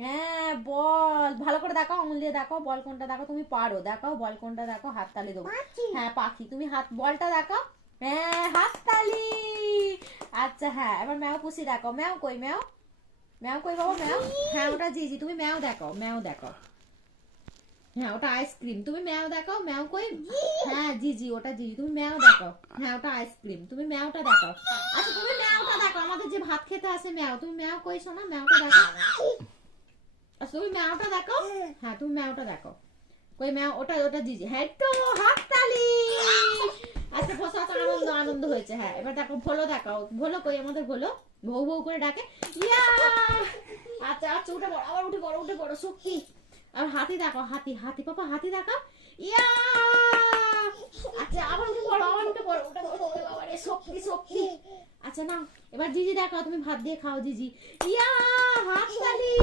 হ্যাঁ বল, ভালো করে দেখাও, আঙুল দিয়ে দেখাও বল কোনটা, দেখো তুমি পারো, দেখাও বল কোনটা, দেখাও হাততালি দেবো। হ্যাঁ পাখি, তুমি হাত বলটা দেখাও। হ্যাঁ হাততালি। আচ্ছা হ্যাঁ, এবার ম্যাও পুষি দেখাও, ম্যাও কই ম্যাও, ম্যাও কই বাবা ম্যাও। হ্যাঁ ওটা জিজি, তুমি ম্যাও দেখাও, ম্যাও দেখাও। হ্যাঁ ওটা আইসক্রিম, তুমি ম্যাও দেখাও, ম্যাও কই। হ্যাঁ জিজি, ওটা জিজি, তুমি ম্যাও দেখাও। হ্যাঁ ওটা আইসক্রিম, তুমি ম্যাওটা দেখাও। আচ্ছা তুমি ম্যাওটা দেখাও, আমাদের যে ভাত খেতে আসে ম্যাও, তুমি ম্যাও কই শোনা, ম্যাওটা দেখাও। আচ্ছা তুমি ম্যাওটা দেখাও। হ্যাঁ তুমি ম্যাওটা দেখাও, কই ম্যাও, ওটা ওটা জিজি, হ্যাঁ তো হাততালি। আচ্ছা বসে আছো, আনন্দ আনন্দ হয়েছে। হ্যাঁ এবার দেখো ভোলো দেখাও, ভোলো কই আমাদের ভোলো, ভৌ ভৌ করে ডাকে। ইয়া। আচ্ছা আচ্ছা উঠে পড়ো, আবার উঠে পড়ো, উঠে পড়ো, শক্তি। আর হাতি দেখাও, হাতি হাতি পাপা হাতি দেখাও। ইয়া। আচ্ছা আবার উঠে পড়ো, আবার উঠে পড়ো, উঠে পড়ো, ওরে বাবা রে, শক্তি শক্তি। আচ্ছা না, এবার জিজি দেখাও, তুমি ভাত দিয়ে খাও জিজি। ইয়া হাততালি।